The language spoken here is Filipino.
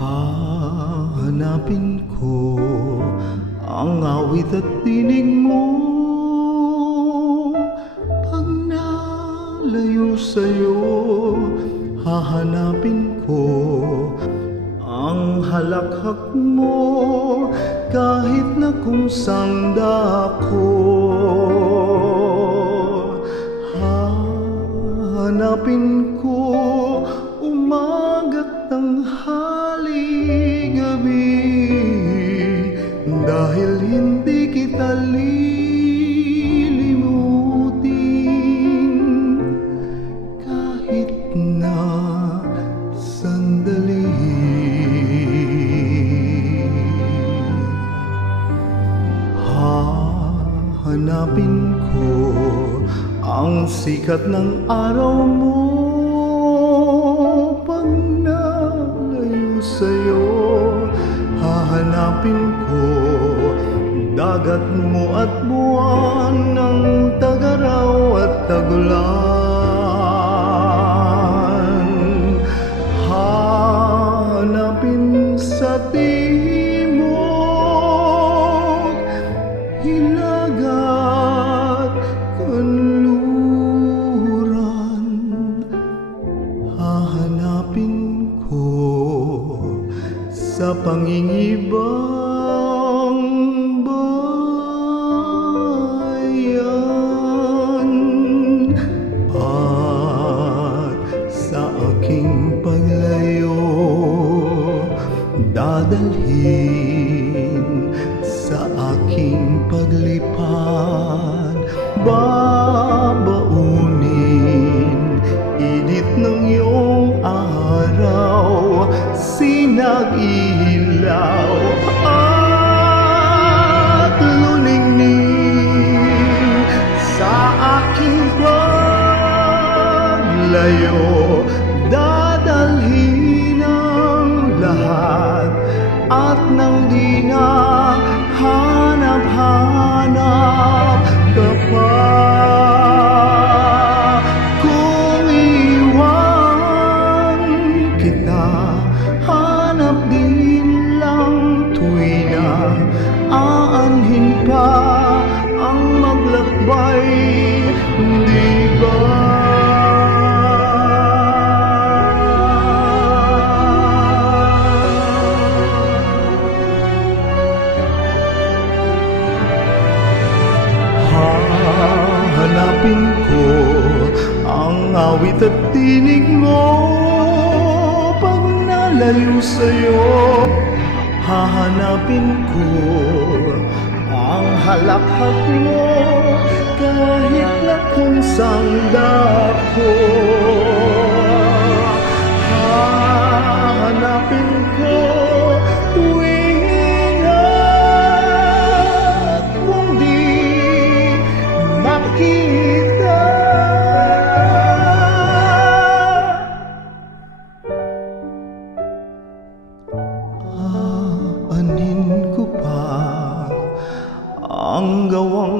Hahanapin ko ang awit at tinig mo. Pag nalayo sa'yo, hahanapin ko ang halakhak mo kahit na kung saan dako. Hahanapin ko umaga't tanghali, gabi, dahil hindi kita lilimutin kahit na sandali. Hahanapin ko ang sikat ng araw mo. Pag nalayo sa'yo, hahanapin ko dagat mo at buwan ng tag-araw at tag-ulan. Hahanapin sa timog, hilagat, kanluran. Hahanapin ko sa pangingibang bayan, at sa aking paglayo dadalhin sa aking paglipad. Babaunin init ng iyong araw, sinag-ilaw at luningning sa aking paglayo. Dadalhin ang lahat at nang di na hanap-hanap ka pa. Kung iwan kita, hanap din lang tuwi na aanhin pa ang maglakbay, di ba? Hahanapin ko ang awit at tinig mo. Pag nalayo sa'yo, hahanapin ko ang halakhak mo kahit na kung saan dako. Hahanapin ko tuwing at kung di makita. Aanin ko pa ang gawang